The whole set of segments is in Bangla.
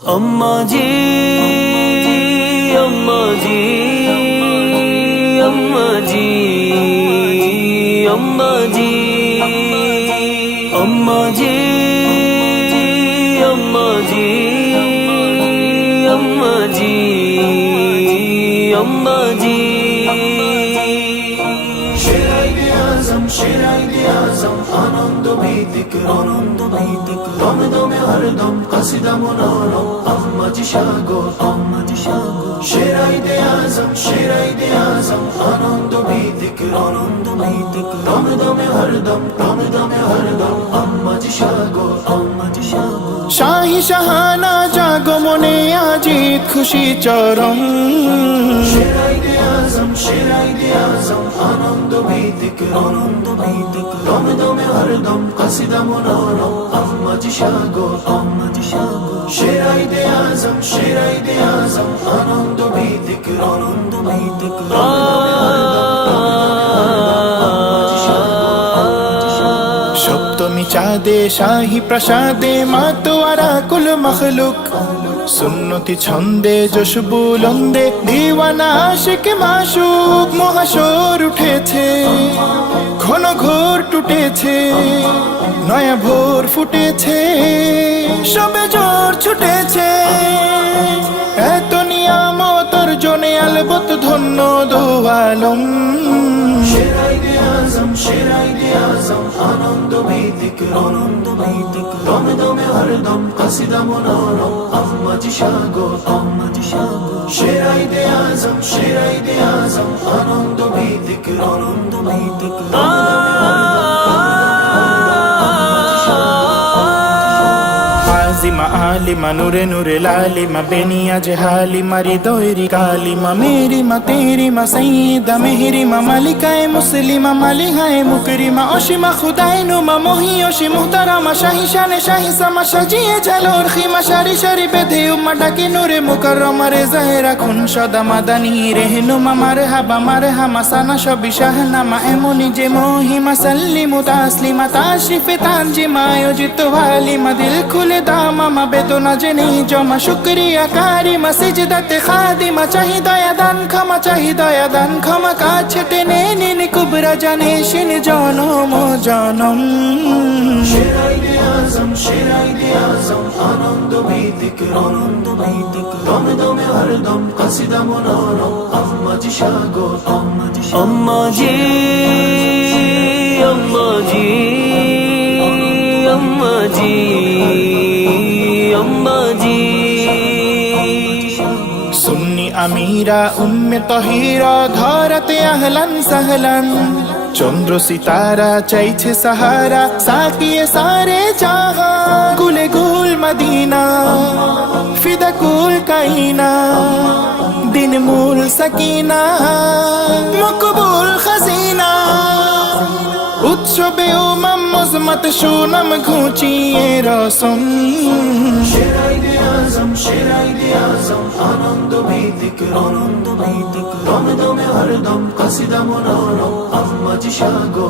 अम्मा जी अम्मा जी अम्मा जी अम्मा जी अम्मा जी अम्मा जी अम्मा जी अम्मा जी शेराइदे आजम आनंद भीतिक दम दमे हरदम कसिदा मनोरम अम्मा जी सागो शेराइदे आजम आनंद भीतिक दम दमे हरदम अम्मा जी सागो शाही शाहाना जागो मने আজিত খুশি চরম शेराइदे आजम आनंद भीतिक दम दमे हरदम कसिदा मनोरम अम्मा जी सागो शेराइदे आजम आनंद भीतिक সপ্তমী চাঁদে শাহী প্রসাদে মাতোয়ারা কুল মখলুক সুন্নতি ছন্দে যশ বুলন্দে দিওয়ানা আশিক মাশুক মহাশোর উঠেছে ঘন ঘোর টুটেছে নয়া ভোর ফুটেছে সবে জোর ছুটেছে এত নিয়ামতর জনে আলবত ধন্য দো আলম शेराइदे आजम आनंद भीतिक दम दमे हरदम कसिदा मनोरम अम्मा जी सागो शेराइदे आजम आनंद भीतिक আজিমা আলিমা নূরে নূরে লালিমা বেনিয়া জেহালিমা হৃদয়েরি কালিমা মেরিমা তেরিমা সঈদা মেহরিমা মালিকায়ে মুসলিমা মালিহায়ে মুকরিমা অসীমা খুদায়ে নুমা মহিয়সী মুহতারামা শাহী শানে শাহী সামা সাজিয়ে ঝালোর খিমা সারি সারি বেঁধে উম্মা ডাকে নূরে মুকাররমা রেজায়ে রাখুন সদা মাদানী রেহনুমা মারহামা সানা সবই শাহনামা এমনই যে মহিমা সাল্লিমু তাসলিমা তাশরিফে তানজিমা আয়োজিত হালিমা দিল খুলে মামা বেদনা জেনে জমা শুকরিয়া কারিমা সিজদাতে খাদিমা চাহিদায়া দান ক্ষমা কাছে টেনে নিন কুবরা জানে শিন জনম জনম शेराइदे आजम आनंद भीतिक दम दमे हरदम कसिदा मनोरम अम्मा जी सागो अम्मा जी अम्मा जी अम्मा जी अम्मा जी सुन्नी अमीरा उम्मे तहीरा धरते अहलन सहलन चंद्र सितारा चाइछे सहारा साकिए सारे जहां गुले गुल मदीना फिदा कुल काइना दिन मूल सकीना मकबूल खजीना উৎসবে ও মজমত সুনাম ঘুচিয়ে রসম शेराइदे आजम आनंद भीतिक दम दमे हरदम कसिदा मनोरम अम्मा जी सागो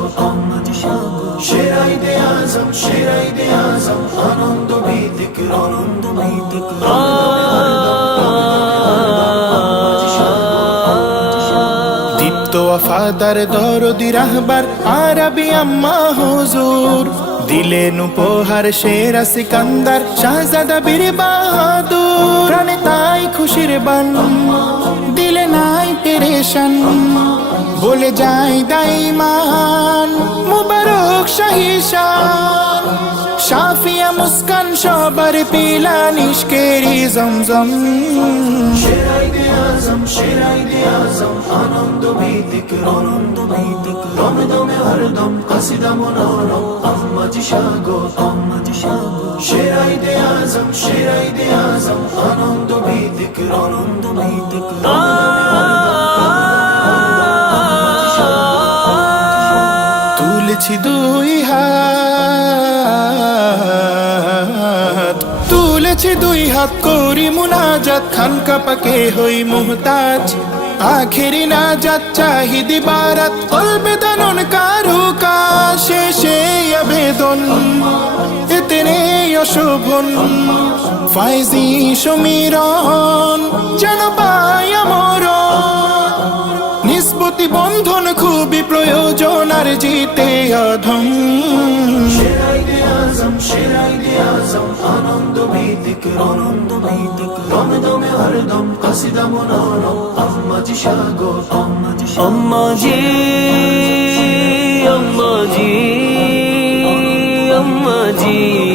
शेराइदे आजम आनंद भीतिक দীপ্ত ওয়াফাদার দরদি রাহবার আরবি আম্মা হুজুর দিলেন উপহার শেরা সিকান্দার শাহজাদা বীর বাহাদুর প্রাণে তাই খুশির বান দিলে নাই পেরেশান বলে যাই দাইমান মুবারক শাহী শান শাফিয়া মুস্কান সবার পিলা নিষ্কেরি জমজম शेराइदे आजम आनंद भीतिक दम दमे हरदम कसिदा मनोरम अम्मा जी सागो शेराइदे आजम आनंद भीतिक তুলেছি দুই হাত করি মুনাজাত খানকা পাকে হই মুহতাজ আখেরি নাজাত চাহিদি বারাত কলবে দানন কারু কা শেষে আবেদন ইতনে প্রিয় শোভন ফাইজি সমীরণ যেন পাই আমর নিসবতি বন্ধন খুবই প্রয়োজন আর জিতে অধম শেরাইদে আজম আনন্দ ভিত্তিক দমে দমে হরদম কসিদা মনোরম আম্মাজি স্বাগত আম্মাজি আম্মাজি আম্মাজি